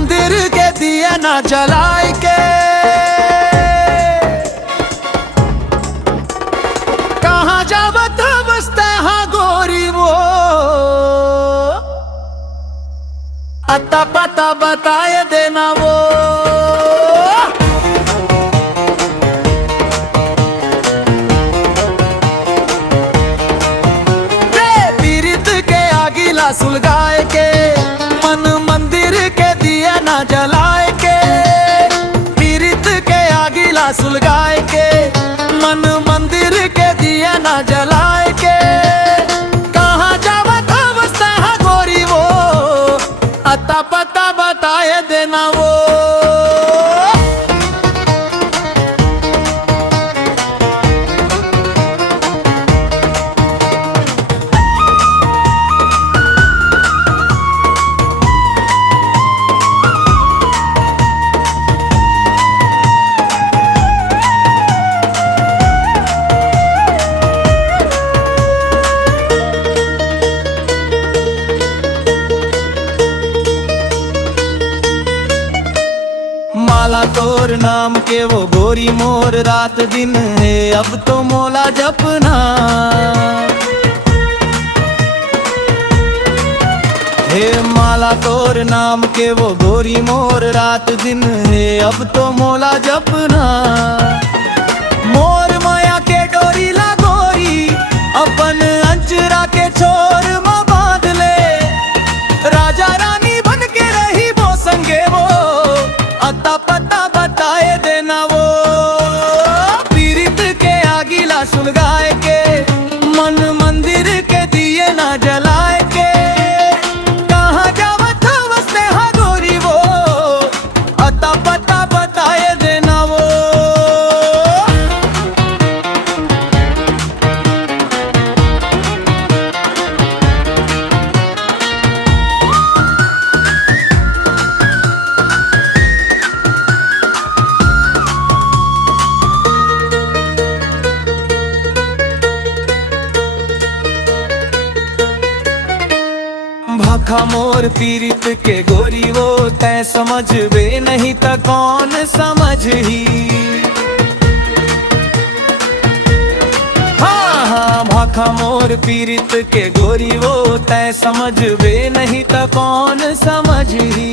मंदिर के दिए ना जलाए के, कहाँ जावत बसते हाँ गोरी वो, अता पता बताए देना वो। सुलगाए के मन मंदिर के दिया ना जलाए के, पीरित के आगिला सुलगाए के मन मंदिर के दिया ना जलाए के, कहाँ जावत बसते हैं गोरी वो, अता पता बताए देना वो। माला तोर नाम के वो गोरी मोर रात दिन है अब तो मोला जपना, हे माला तोर नाम के वो गोरी मोर रात दिन है अब तो मोला जपना। मोर माया के डोरी ला गोरी अपन अंचरा के छोर में बांध ले, राजा रानी बन के रही वो संगे वो, अता पता बताए देना वो। पीरित के आगिला सुलगाए के मन मंदिर के दिए ना जलाए के, कहाँ जावत बसते हाँ गोरी वो, अता पता बताए देना वो। भाखा मोर पीरित के गोरी वो, तै समझ बे नहीं त कौन समझ ही। हाँ हाँ भाखा मोर पीरित के गोरी वो, तै समझ बे नहीं त कौन समझ ही।